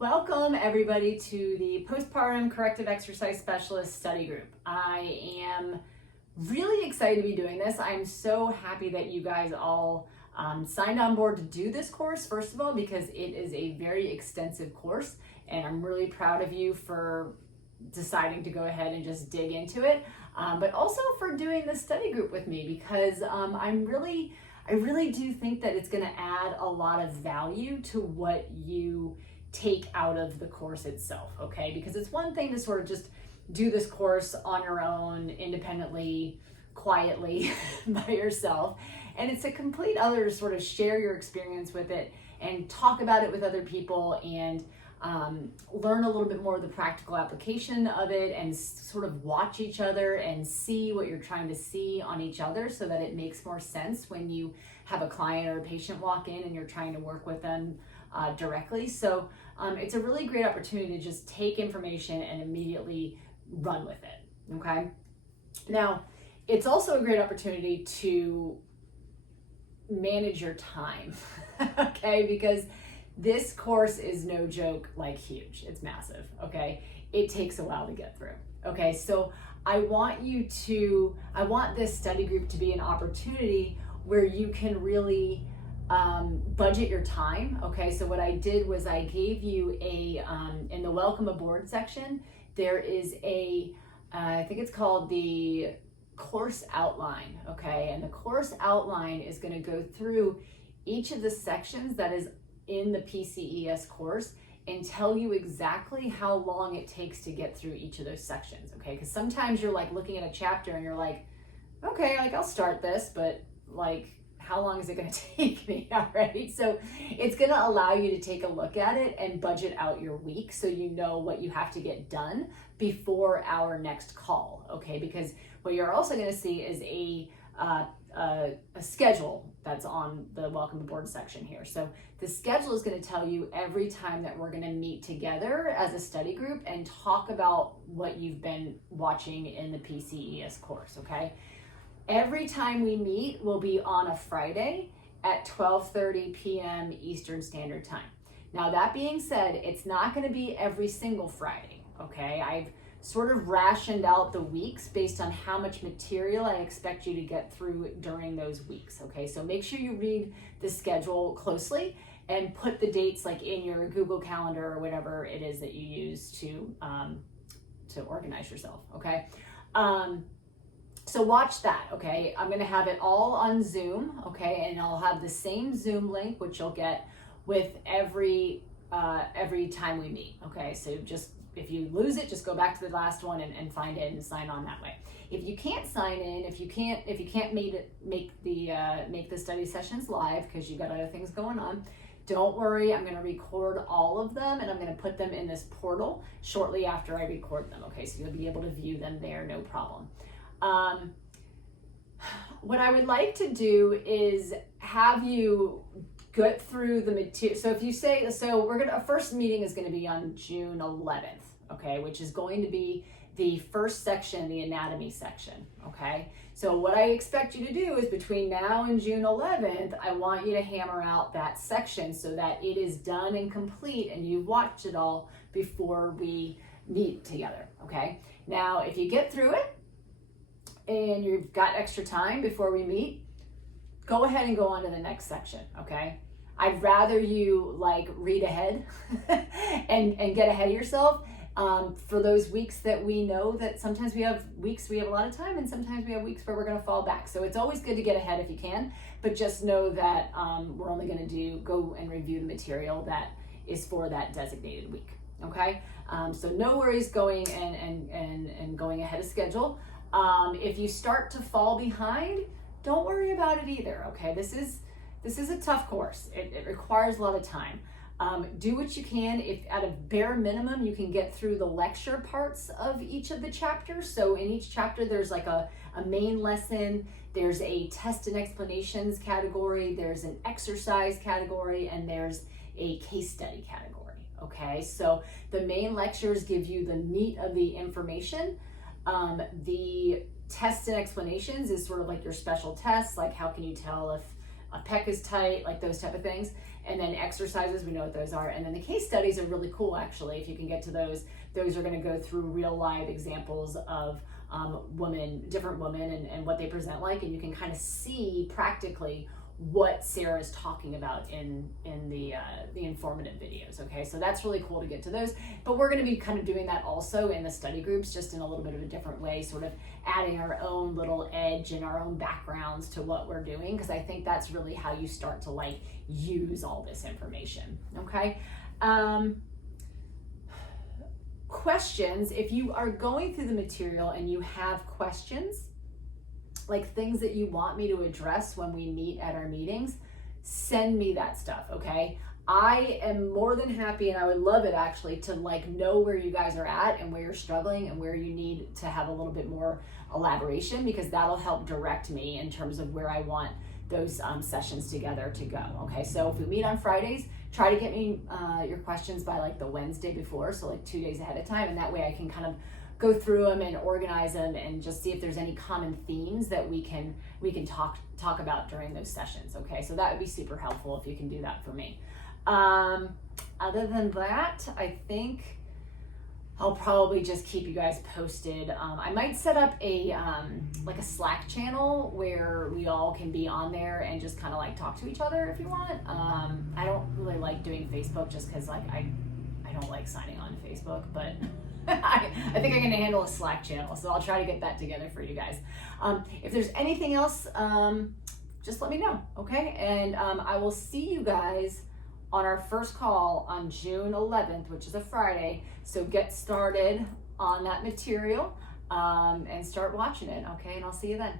Welcome everybody to the Postpartum Corrective Exercise Specialist Study Group. I am really excited to be doing this. I'm so happy that you guys all signed on board to do this course, first of all, because it is a very extensive course, and I'm really proud of you for deciding to go ahead and just dig into it, but also for doing this study group with me, because I really do think that it's going to add a lot of value to what you take out of the course itself, okay? Because it's one thing to sort of just do this course on your own, independently, quietly, by yourself, and it's a complete other to sort of share your experience with it and talk about it with other people and learn a little bit more of the practical application of it and sort of watch each other and see what you're trying to see on each other so that it makes more sense when you have a client or a patient walk in and you're trying to work with them directly. So it's a really great opportunity to just take information and immediately run with it, okay? Now, it's also a great opportunity to manage your time, okay? Because this course is no joke, like huge. It's massive, okay? It takes a while to get through, okay? So I want this study group to be an opportunity where you can really budget your time, okay? So what I did was I gave you in the welcome aboard section, there is I think it's called the course outline, okay? And the course outline is gonna go through each of the sections that is in the Pces course and tell you exactly how long it takes to get through each of those sections, okay? Because sometimes you're like looking at a chapter and you're like, okay, like I'll start this, but like, how long is it going to take me? All right. So it's going to allow you to take a look at it and budget out your week so you know what you have to get done before our next call. Okay. Because what you're also going to see is a schedule that's on the welcome aboard section here. So the schedule is going to tell you every time that we're going to meet together as a study group and talk about what you've been watching in the Pces course. Okay. Every time we meet will be on a Friday at 12:30 p.m. Eastern Standard Time. Now, that being said, it's not going to be every single Friday, okay? I've sort of rationed out the weeks based on how much material I expect you to get through during those weeks, okay? So make sure you read the schedule closely and put the dates like in your Google Calendar or whatever it is that you use to organize yourself, okay? So watch that, okay? I'm gonna have it all on Zoom, okay? And I'll have the same Zoom link, which you'll get with every time we meet, okay? So just, if you lose it, just go back to the last one and find it and sign on that way. If you can't sign in, if you can't make the study sessions live because you've got other things going on, don't worry, I'm gonna record all of them and I'm gonna put them in this portal shortly after I record them, okay? So you'll be able to view them there, no problem. What I would like to do is have you get through the material. So if you say, our first meeting is going to be on June 11th, okay, which is going to be the first section, the anatomy section, okay? So what I expect you to do is between now and June 11th, I want you to hammer out that section so that it is done and complete and you've watched it all before we meet together, okay? Now, if you get through it, and you've got extra time before we meet, go ahead and go on to the next section, okay? I'd rather you like read ahead and get ahead of yourself for those weeks that we know that sometimes we have weeks we have a lot of time and sometimes we have weeks where we're gonna fall back. So it's always good to get ahead if you can, but just know that we're only gonna go and review the material that is for that designated week, okay? So no worries going and going ahead of schedule. If you start to fall behind, don't worry about it either, okay? This is a tough course. It requires a lot of time. Do what you can. If at a bare minimum, you can get through the lecture parts of each of the chapters. So in each chapter, there's like a main lesson, there's a test and explanations category, there's an exercise category, and there's a case study category, okay? So the main lectures give you the meat of the information. The tests and explanations is sort of like your special tests, like how can you tell if a pec is tight, like those type of things. And then exercises, we know what those are. And then the case studies are really cool, actually, if you can get to those. Those are going to go through real live examples of different women and what they present like, and you can kind of see practically what Sarah is talking about in the informative videos. Okay, so that's really cool to get to those. But we're going to be kind of doing that also in the study groups, just in a little bit of a different way, sort of adding our own little edge and our own backgrounds to what we're doing, because I think that's really how you start to like use all this information. Okay. Questions, if you are going through the material and you have questions, like things that you want me to address when we meet at our meetings, send me that stuff, okay? I am more than happy, and I would love it actually, to like know where you guys are at and where you're struggling and where you need to have a little bit more elaboration, because that'll help direct me in terms of where I want those sessions together to go. Okay, so if we meet on Fridays, try to get me your questions by like the Wednesday before, so like 2 days ahead of time, and that way I can kind of go through them and organize them and just see if there's any common themes that we can talk about during those sessions. Okay, so that would be super helpful if you can do that for me. Other than that, I think I'll probably just keep you guys posted. I might set up a like a Slack channel where we all can be on there and just kind of like talk to each other if you want. I don't really like doing Facebook just because like I don't like signing on to Facebook, but I think I can handle a Slack channel, so I'll try to get that together for you guys. If there's anything else, just let me know, okay? And I will see you guys on our first call on June 11th, which is a Friday. So get started on that material and start watching it, okay? And I'll see you then.